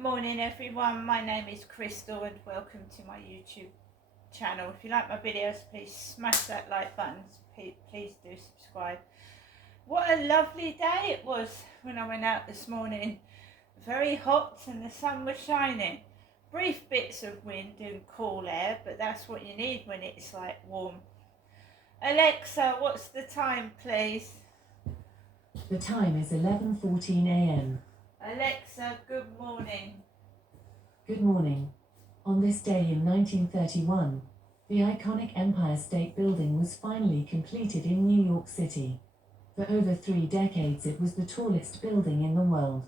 Morning everyone, my name is Crystal and welcome to my YouTube channel. If you like my videos, please smash that like button, please do subscribe. What a lovely day it was when I went out this morning. Very hot and the sun was shining. Brief bits of wind and cool air, but that's what you need when it's like warm. Alexa, what's the time please? The time is 11:14 a.m. Alexa, good morning. Good morning. On this day in 1931, the iconic Empire State Building was finally completed in New York City. For over 3 decades it was the tallest building in the world.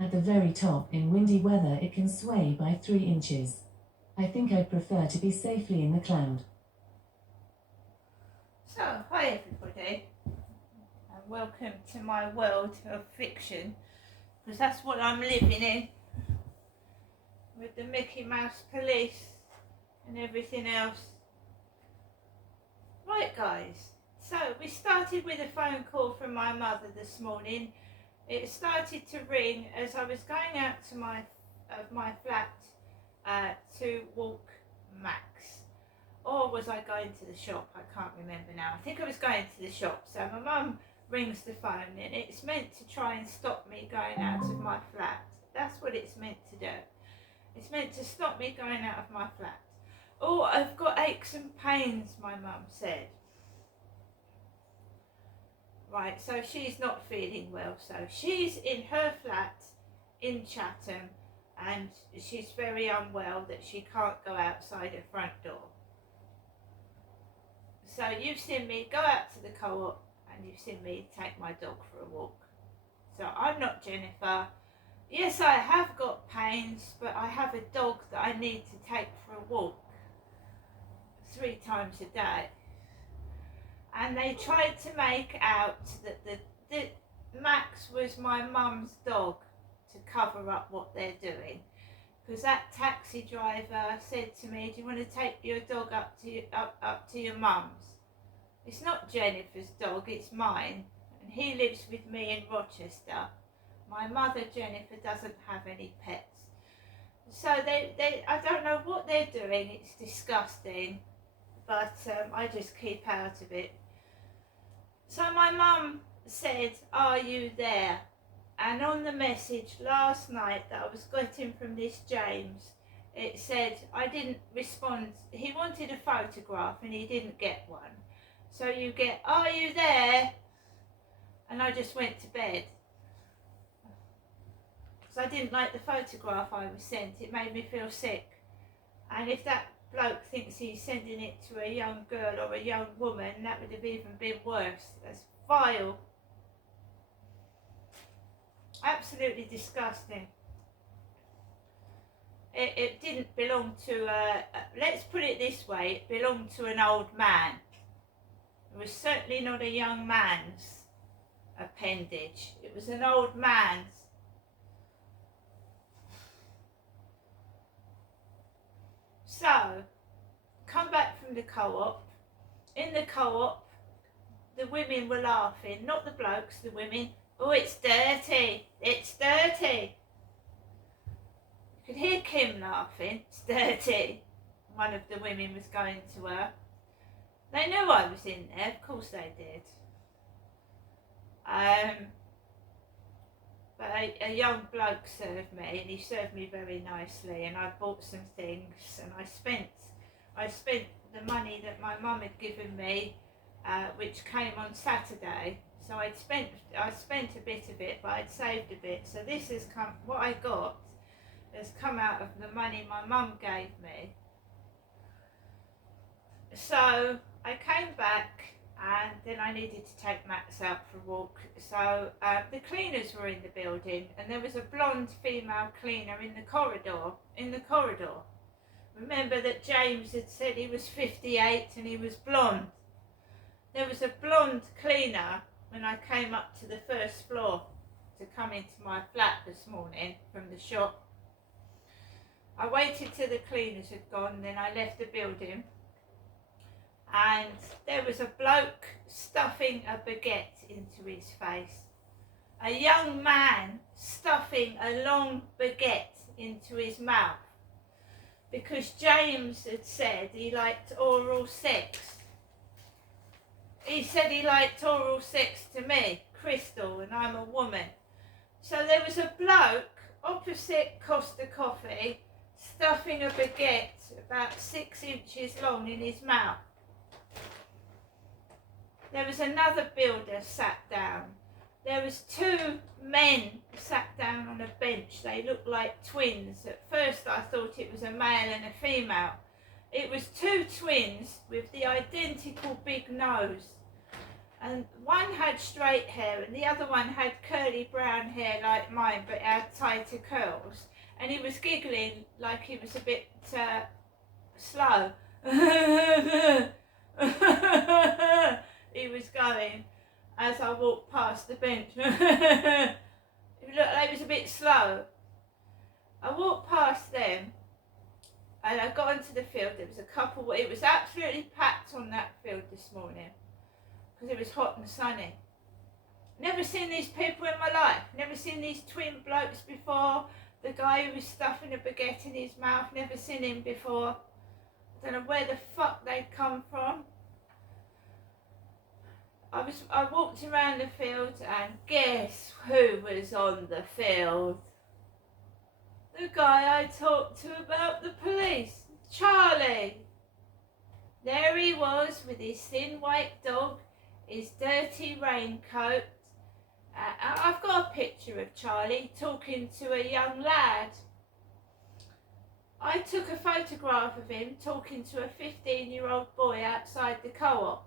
At the very top, in windy weather, it can sway by 3 inches. I think I'd prefer to be safely in the cloud. So, hi everybody, and welcome to my world of fiction, because that's what I'm living in, with the Mickey Mouse police and everything else. Right guys, so we started with a phone call from my mother this morning. It started to ring as I was going out to my flat to walk Max. Or was I going to the shop? I can't remember now. I think I was going to the shop. So my mum rings the phone and it's meant to try and stop me going out of my flat. That's what it's meant to do. It's meant to stop me going out of my flat. Oh, I've got aches and pains, my mum said. Right, so she's not feeling well. So she's in her flat in Chatham and she's very unwell that she can't go outside her front door. So you've seen me go out to the co-op and you've seen me take my dog for a walk. So I'm not Jennifer. Yes, I have got pains, but I have a dog that I need to take for a walk 3 times a day. And they tried to make out that Max was my mum's dog to cover up what they're doing. Because that taxi driver said to me, do you want to take your dog up to your mum's? It's not Jennifer's dog, it's mine. And he lives with me in Rochester. My mother, Jennifer, doesn't have any pets. So I don't know what they're doing, it's disgusting. But I just keep out of it. So my mum said, are you there? And on the message last night that I was getting from this James, it said, I didn't respond. He wanted a photograph and he didn't get one. So you get, are you there? And I just went to bed. Because I didn't like the photograph I was sent. It made me feel sick. And if that bloke thinks he's sending it to a young girl or a young woman, that would have even been worse. That's vile. Absolutely disgusting. It didn't belong to let's put it this way, it belonged to an old man. It was certainly not a young man's appendage. It was an old man's. So, come back from the co-op. In the co-op, the women were laughing, not the blokes, the women. Oh, it's dirty, it's dirty. You could hear Kim laughing, it's dirty. One of the women was going to her. They knew I was in there, of course they did. But a young bloke served me and he served me very nicely and I bought some things and I spent the money that my mum had given me, which came on Saturday. So I spent a bit of it, but I'd saved a bit. So this has come, what I got has come out of the money my mum gave me. So I came back and then I needed to take Max out for a walk. So the cleaners were in the building and there was a blonde female cleaner in the corridor. Remember that James had said he was 58 and he was blonde. There was a blonde cleaner when I came up to the first floor to come into my flat this morning from the shop. I waited till the cleaners had gone, then I left the building and there was a bloke stuffing a baguette into his face. a young man stuffing a long baguette into his mouth because James had said he liked oral sex. He said he liked oral sex to me, Crystal, and I'm a woman. So there was a bloke opposite Costa Coffee stuffing a baguette about 6 inches long in his mouth. There was another builder sat down. There was 2 men sat down on a bench. They looked like twins. At first I thought it was a male and a female. It was 2 twins with the identical big nose. And one had straight hair and the other one had curly brown hair like mine, but had tighter curls. And he was giggling like he was a bit slow. He was going as I walked past the bench. He looked like he was a bit slow. I walked past them and I got onto the field. There was a couple, it was absolutely packed on that field this morning because it was hot and sunny. Never seen these people in my life. Never seen these twin blokes before. The guy who was stuffing a baguette in his mouth, never seen him before. I don't know where the fuck they'd come from. I walked around the field and guess who was on the field? The guy I talked to about the police, Charlie. There he was with his thin white dog, his dirty raincoat. I've got a picture of Charlie talking to a young lad. I took a photograph of him talking to a 15-year-old boy outside the co-op.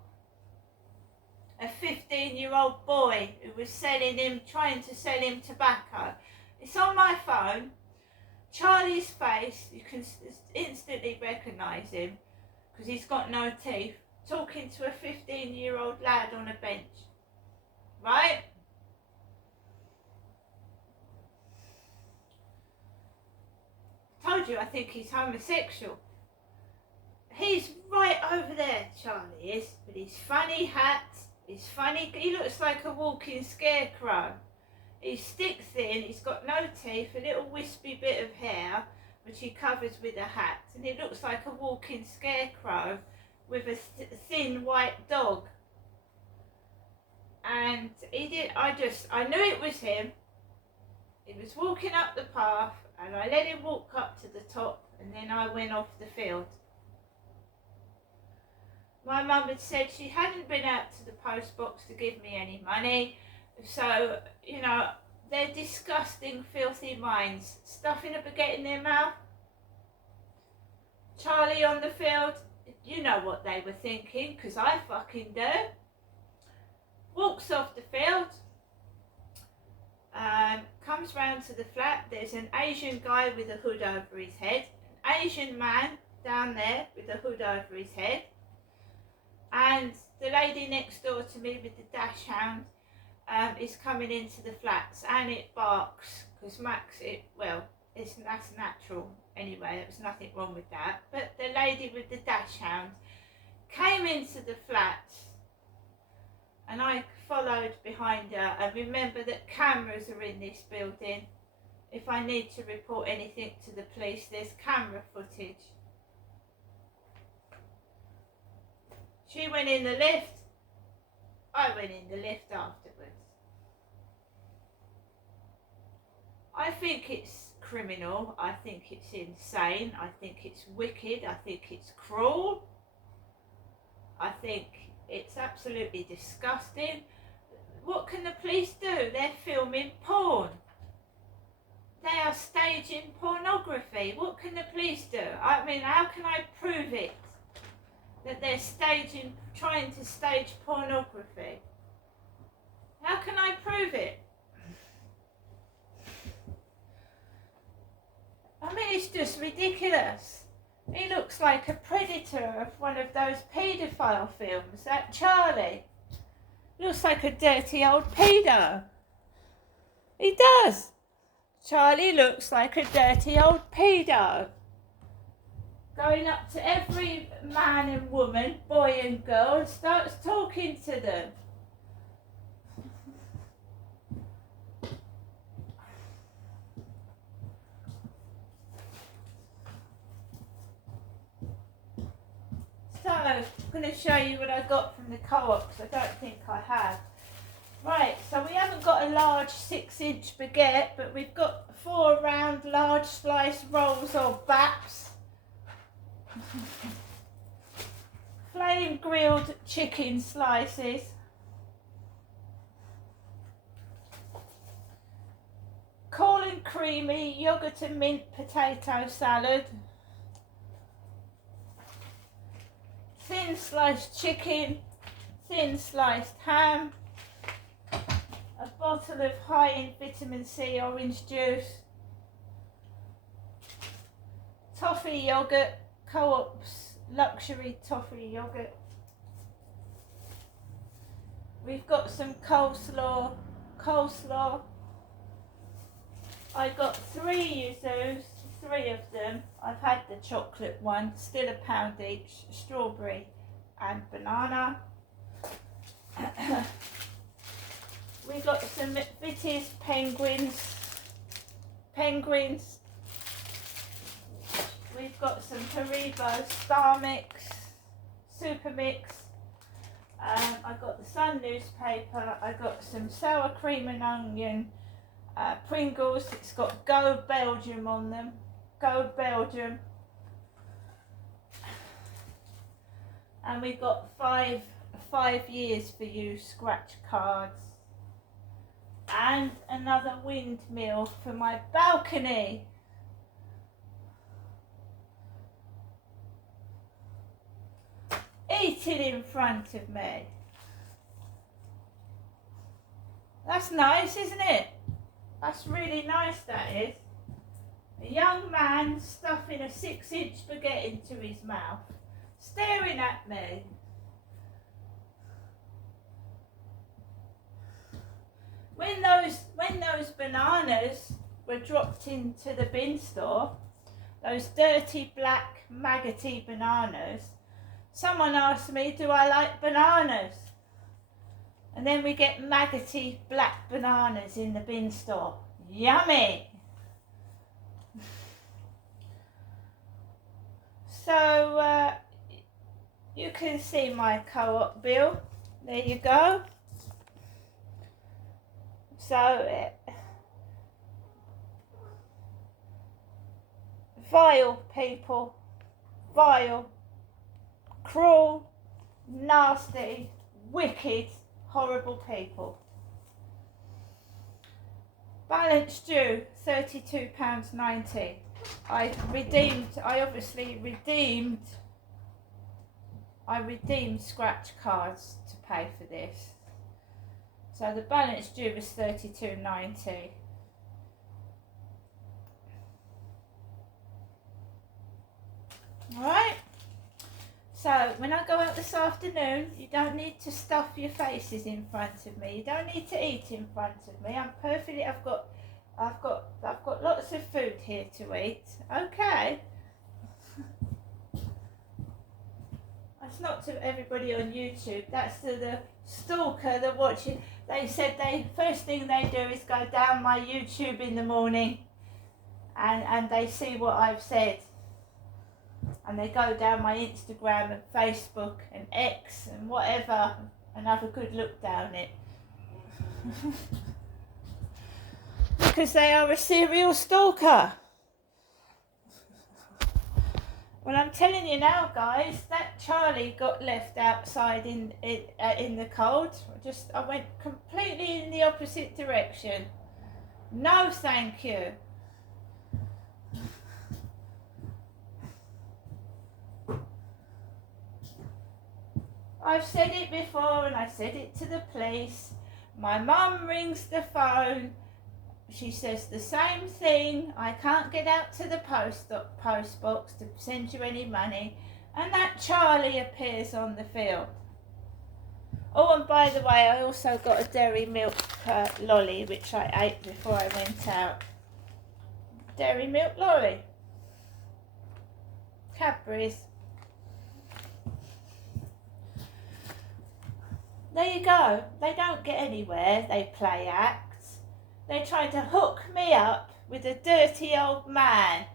A 15-year-old boy who was trying to sell him tobacco. It's on my phone. Charlie's face, you can instantly recognise him because he's got no teeth, talking to a 15-year-old lad on a bench. Right? I told you I think he's homosexual. He's right over there, Charlie is, with his funny hat. He looks like a walking scarecrow. He's stick thin, he's got no teeth, a little wispy bit of hair, which he covers with a hat, and he looks like a walking scarecrow with a thin white dog. And I knew it was him. He was walking up the path, and I let him walk up to the top, and then I went off the field. My mum had said she hadn't been out to the post box to give me any money. So, you know, they're disgusting, filthy minds. Stuffing a baguette in their mouth. Charlie on the field, you know what they were thinking, because I fucking do. Walks off the field. Comes round to the flat. There's an Asian guy with a hood over his head. An Asian man down there with a hood over his head. And the lady next door to me with the dash hound is coming into the flats, and it barks because Max, that's natural anyway. There was nothing wrong with that. But the lady with the dash hound came into the flats, and I followed behind her. And remember that cameras are in this building. If I need to report anything to the police, there's camera footage. She went in the lift. I went in the lift afterwards. I think it's criminal. I think it's insane. I think it's wicked. I think it's cruel. I think it's absolutely disgusting. What can the police do? They're filming porn. They are staging pornography. What can the police do? I mean, how can I prove it? That they're trying to stage pornography. How can I prove it? I mean, it's just ridiculous. He looks like a predator of one of those paedophile films, that Charlie. Looks like a dirty old pedo. He does. Charlie looks like a dirty old pedo. Going up to every man and woman, boy and girl, and starts talking to them. I'm going to show you what I got from the co-op because I don't think I have. Right, so we haven't got a large 6-inch baguette, but we've got 4 round large slice rolls or baps. Flame grilled chicken slices. Cool and creamy yogurt and mint potato salad. Thin sliced chicken, thin sliced ham, a bottle of high in vitamin C orange juice, toffee yogurt, Co-op's luxury toffee yogurt. We've got some coleslaw. I got 3 yuzus, 3 of them. I've had the chocolate one, still £1 each, strawberry and banana. We got some McVitie's penguins. We've got some Haribo Star Mix, Super Mix. I got the Sun newspaper. I got some sour cream and onion Pringles. It's got Go Belgium on them. Go Belgium. And we've got five years for you scratch cards. And another windmill for my balcony. Eating in front of me. That's nice, isn't it? That's really nice, that is. A young man stuffing a 6-inch baguette into his mouth, staring at me. When those bananas were dropped into the bin store, those dirty, black, maggoty bananas, someone asked me, do I like bananas? And then we get maggoty black bananas in the bin store. Yummy! So you can see my co-op bill. There you go. So vile people, vile, cruel, nasty, wicked, horrible people. Balance due £32.90. I redeemed scratch cards to pay for this. So the balance due was £32.90. Alright? So when I go out this afternoon, you don't need to stuff your faces in front of me. You don't need to eat in front of me. I've got lots of food here to eat. Okay. That's not to everybody on YouTube. That's to the stalker that watching. They said first thing they do is go down my YouTube in the morning and they see what I've said. And they go down my Instagram and Facebook and X and whatever and have a good look down it. Because they are a serial stalker. Well, I'm telling you now, guys, that Charlie got left outside in the cold. I went completely in the opposite direction. No, thank you. I've said it before and I said it to the police. My mum rings the phone. She says the same thing. I can't get out to the post box to send you any money. And that Charlie appears on the field. Oh, and by the way, I also got a dairy milk lolly, which I ate before I went out. Dairy milk lolly. Cadbury's. There you go. They don't get anywhere. They play acts. They tried to hook me up with a dirty old man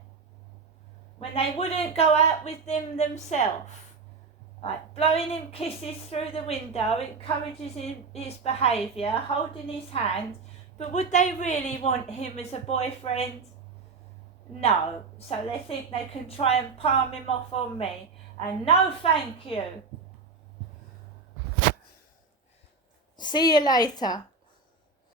when they wouldn't go out with them themselves. Like blowing him kisses through the window encourages his behaviour, holding his hand. But would they really want him as a boyfriend? No. So they think they can try and palm him off on me. And no thank you. See you later.